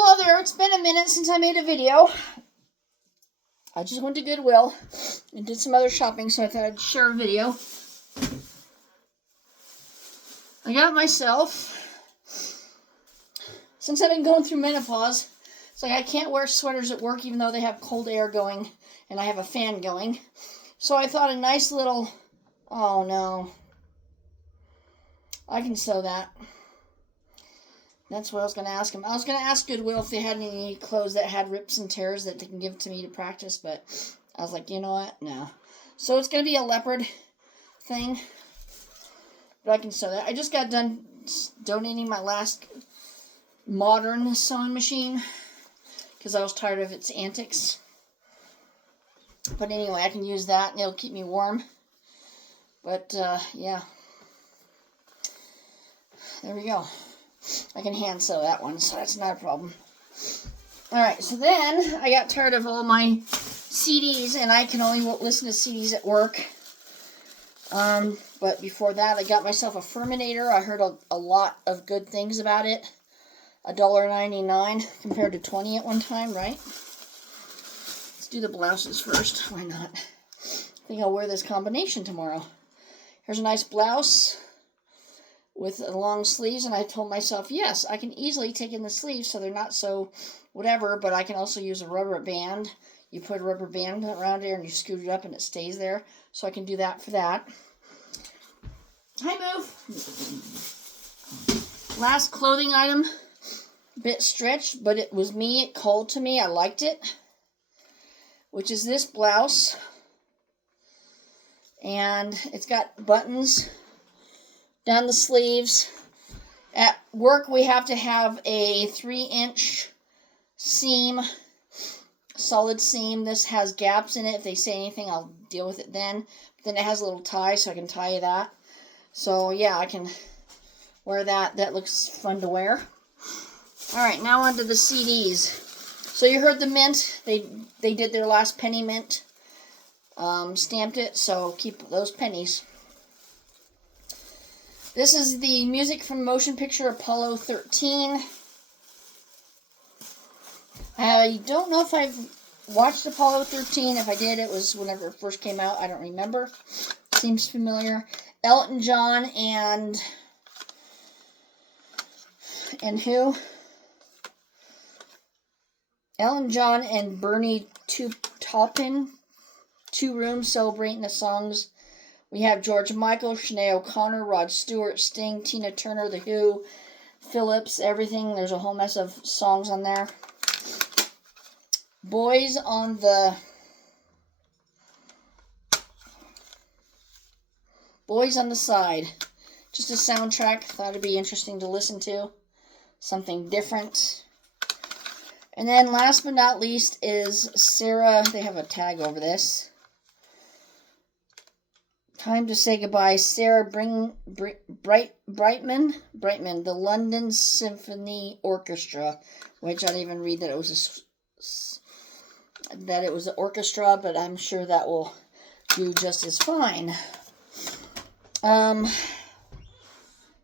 Hello there, it's been a minute since I made a video. I just went to Goodwill and did some other shopping, so I thought I'd share a video. I got myself, since I've been going through menopause, it's like I can't wear sweaters at work even though they have cold air going and I have a fan going. So I thought a nice little, oh no, I can sew that. That's what I was going to ask him. I was going to ask Goodwill if they had any clothes that had rips and tears that they can give to me to practice, but I was like, you know what? No. So it's going to be a leopard thing, but I can sew that. I just got done donating my last modern sewing machine because I was tired of its antics. But anyway, I can use that and it'll keep me warm. But, yeah. There we go. I can hand sew that one, so that's not a problem. Alright, so then I got tired of all my CDs, and I can only listen to CDs at work. But before that, I got myself a Furminator. I heard a lot of good things about it. $1.99 compared to $20 at one time, right? Let's do the blouses first. Why not? I think I'll wear this combination tomorrow. Here's a nice blouse with long sleeves, and I told myself, yes, I can easily take in the sleeves so they're not so whatever, but I can also use a rubber band. You put a rubber band around there and you scoot it up and it stays there, so I can do that for that. Hi, Move. Last clothing item, a bit stretched, but it was me, it called to me, I liked it, which is this blouse, and it's got buttons down the sleeves. At work, we have to have a 3-inch seam, solid seam. This has gaps in it. If they say anything, I'll deal with it then. But then it has a little tie, so I can tie that. So, yeah, I can wear that. That looks fun to wear. Alright, now on to the CDs. So you heard the mint. They did their last penny mint. Stamped it, so keep those pennies. This is the music from motion picture Apollo 13. I don't know if I've watched Apollo 13. If I did, it was whenever it first came out. I don't remember. Seems familiar. Elton John and who? Elton John and Bernie Taupin. 2 rooms celebrating the songs. We have George Michael, Sinead O'Connor, Rod Stewart, Sting, Tina Turner, The Who, Phillips, everything. There's a whole mess of songs on there. Boys on the Side. Just a soundtrack. Thought it'd be interesting to listen to. Something different. And then last but not least is Sarah. They have a tag over this. Time to say goodbye. Sarah Brightman, the London Symphony Orchestra, which I didn't even read that it was an orchestra, but I'm sure that will do just as fine.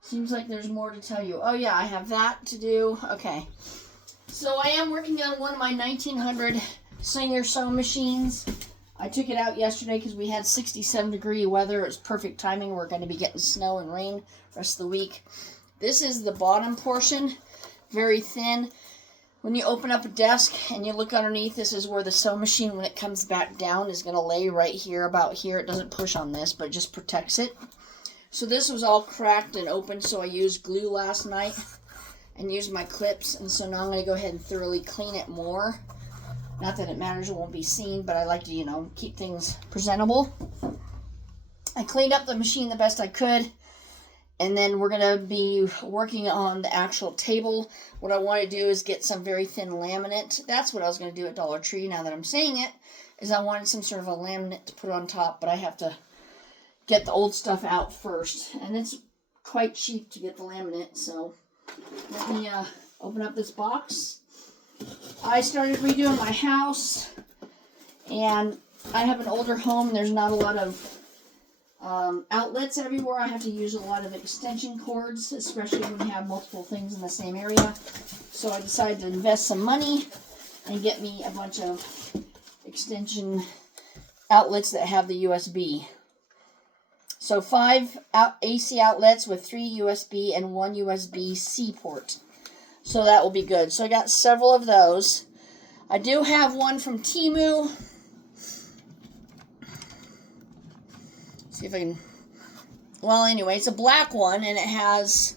Seems like there's more to tell you. Oh yeah, I have that to do. Okay, so I am working on one of my 1900 Singer sewing machines. I took it out yesterday because we had 67-degree weather. It was perfect timing. We're going to be getting snow and rain the rest of the week. This is the bottom portion, very thin. When you open up a desk and you look underneath, this is where the sewing machine, when it comes back down, is going to lay right here, about here. It doesn't push on this, but it just protects it. So this was all cracked and open, so I used glue last night and used my clips. And so now I'm going to go ahead and thoroughly clean it more. Not that it matters, it won't be seen, but I like to, keep things presentable. I cleaned up the machine the best I could, and then we're going to be working on the actual table. What I want to do is get some very thin laminate. That's what I was going to do at Dollar Tree, now that I'm saying it, is I wanted some sort of a laminate to put on top, but I have to get the old stuff out first. And it's quite cheap to get the laminate, so let me open up this box. I started redoing my house, and I have an older home. There's not a lot of outlets everywhere. I have to use a lot of extension cords, especially when you have multiple things in the same area. So I decided to invest some money and get me a bunch of extension outlets that have the USB. So 5 AC outlets with 3 USB and 1 USB-C port. So that will be good. So I got several of those. I do have one from Temu. See if I can... Well, anyway, it's a black one, and it has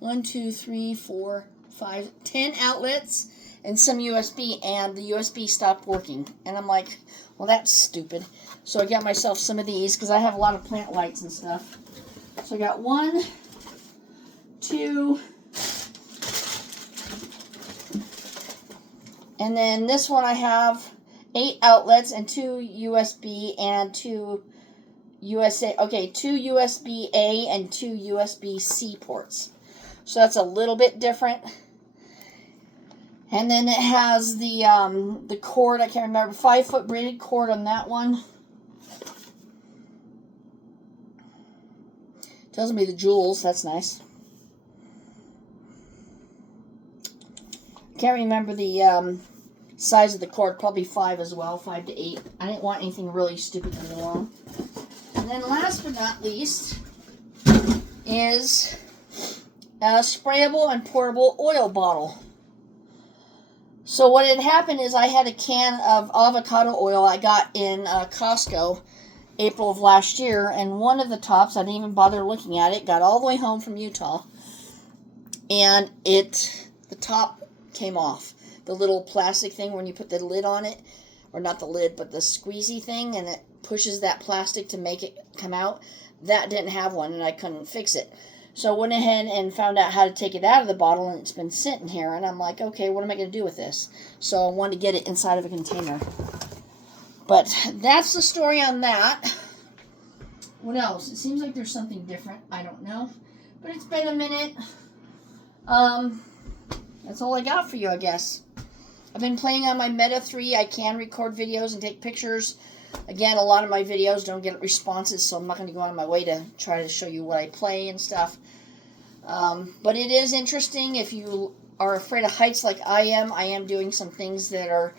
1, 2, 3, 4, 5, 10 outlets and some USB, and the USB stopped working. And I'm like, well, that's stupid. So I got myself some of these because I have a lot of plant lights and stuff. So I got 1, 2, and then this one I have 8 outlets and 2 USB and 2 USA. Okay, 2 USB-A and 2 USB-C ports. So that's a little bit different. And then it has the cord, I can't remember, 5-foot braided cord on that one. Tells me the joules, that's nice. Can't remember the size of the cord, probably 5 as well, 5 to 8. I didn't want anything really stupid to go on. And then last but not least is a sprayable and pourable oil bottle. So what had happened is I had a can of avocado oil I got in Costco April of last year, and one of the tops, I didn't even bother looking at it, got all the way home from Utah, and the top came off. The little plastic thing when you put the lid on it, or not the lid, but the squeezy thing, and it pushes that plastic to make it come out, that didn't have one, and I couldn't fix it. So I went ahead and found out how to take it out of the bottle, and it's been sitting here, and I'm like, okay, what am I going to do with this? So I wanted to get it inside of a container. But that's the story on that. What else? It seems like there's something different. I don't know. But it's been a minute. That's all I got for you, I guess. I've been playing on my Meta 3. I can record videos and take pictures. Again, a lot of my videos don't get responses, so I'm not going to go out of my way to try to show you what I play and stuff. But it is interesting. If you are afraid of heights like I am doing some things that are,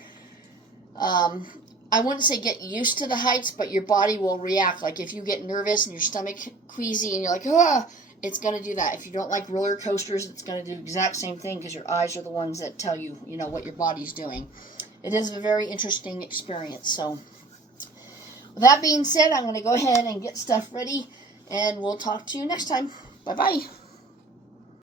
I wouldn't say get used to the heights, but your body will react. Like if you get nervous and your stomach queasy and you're like, ah, it's going to do that. If you don't like roller coasters, it's going to do the exact same thing because your eyes are the ones that tell you, what your body's doing. It is a very interesting experience, so... With that being said, I'm going to go ahead and get stuff ready, and we'll talk to you next time. Bye-bye.